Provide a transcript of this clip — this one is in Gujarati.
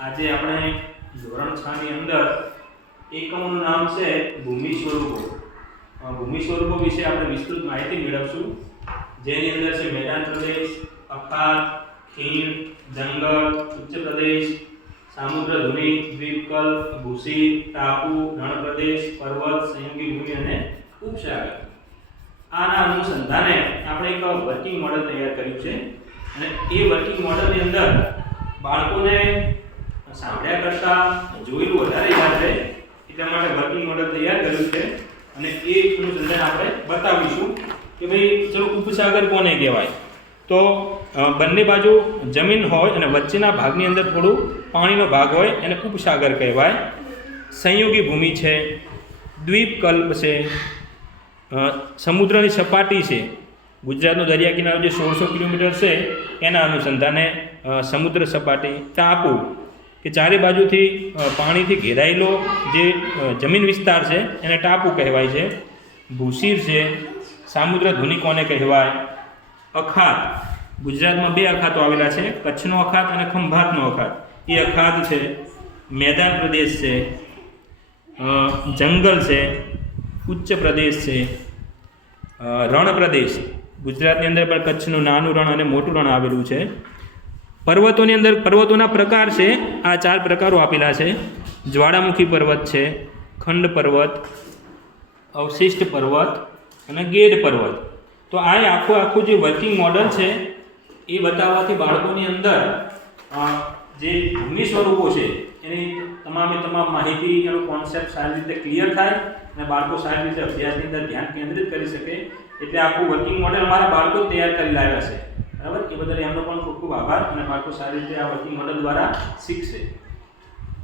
આજે આપણે ધોરણ છ ની અંદર એકમનું નામ છે ભૂમિ સ્વરૂપો. ભૂમિ સ્વરૂપો વિશે આપણે વિસ્તૃત માહિતી મેળવશું. જેની અંદર છે મેદાન પ્રદેશ, અખાત, ખીણ, જંગલ, ઉચ્ચ પ્રદેશ, સામુદ્ર ધુની, દ્વીપકલ્પ, ભૂસી, ટાપુ રણ પ્રદેશ પર્વત, સંયોગી ભૂમિ અને ઉપસાગર. આના અનુસંધાને આપણે એક વર્કિંગ મોડલ તૈયાર કર્યું છે. અને એ વર્કિંગ મોડલની અંદર બાળકોને સાંભળ્યા કરતા જોયેલું વધારે યાદ રહે, એટલા માટે વર્કિંગ મોડલ તૈયાર કર્યું છે. અને એ અનુસંધાન આપણે બતાવીશું કે ભાઈ ચલો ઉપસાગર કોને કહેવાય? તો બંને બાજુ જમીન હોય અને વચ્ચેના ભાગની અંદર થોડું પાણીનો ભાગ હોય એને ઉપસાગર કહેવાય. સંયોગી ભૂમિ છે દ્વીપકલ્પ છે સમુદ્રની સપાટી છે. ગુજરાતનો દરિયા કિનારો જે સોળસો કિલોમીટર છે, એના અનુસંધાને સમુદ્ર સપાટી ટાપુ. કે ચારે બાજુથી પાણીથી ઘેરાયેલો જે જમીન વિસ્તાર છે, એને ટાપુ કહેવાય છે. ભૂસીર છે, સામુદ્ર ધુની કોને કહેવાય? અખાત. ગુજરાતમાં બે અખાતો આવેલા છે, કચ્છનો અખાત અને ખંભાતનો અખાત. એ અખાત છે, મેદાન પ્રદેશ છે જંગલ છે, ઉચ્ચ પ્રદેશ છે રણ પ્રદેશ. ગુજરાતની અંદર પણ કચ્છનું નાનું રણ અને મોટું રણ આવેલું છે. પર્વતોની અંદર પર્વતોના પ્રકાર છે. આ ચાર પ્રકારો આપેલા છે. જ્વાળામુખી પર્વત છે, ખંડ પર્વત, અવશિષ્ટ પર્વત અને ગેડ પર્વત. તો આ આખું આખું જે વર્કિંગ મોડલ છે, એ બતાવવાથી બાળકોની અંદર જે ભૂમિ સ્વરૂપો છે, એની તમામે તમામ માહિતી એનો કોન્સેપ્ટ સારી રીતે ક્લિયર થાય અને બાળકો સારી રીતે અભ્યાસની અંદર ધ્યાન કેન્દ્રિત કરી શકે. એટલે આખું વર્કિંગ મોડલ અમારા બાળકો તૈયાર કરી લાવ્યા છે. બરાબર? એ બદલ એમનો પણ ખૂબ ખૂબ આભાર અને બાળકો સારી રીતે આ વર્કિંગ મોડલ દ્વારા શીખશે.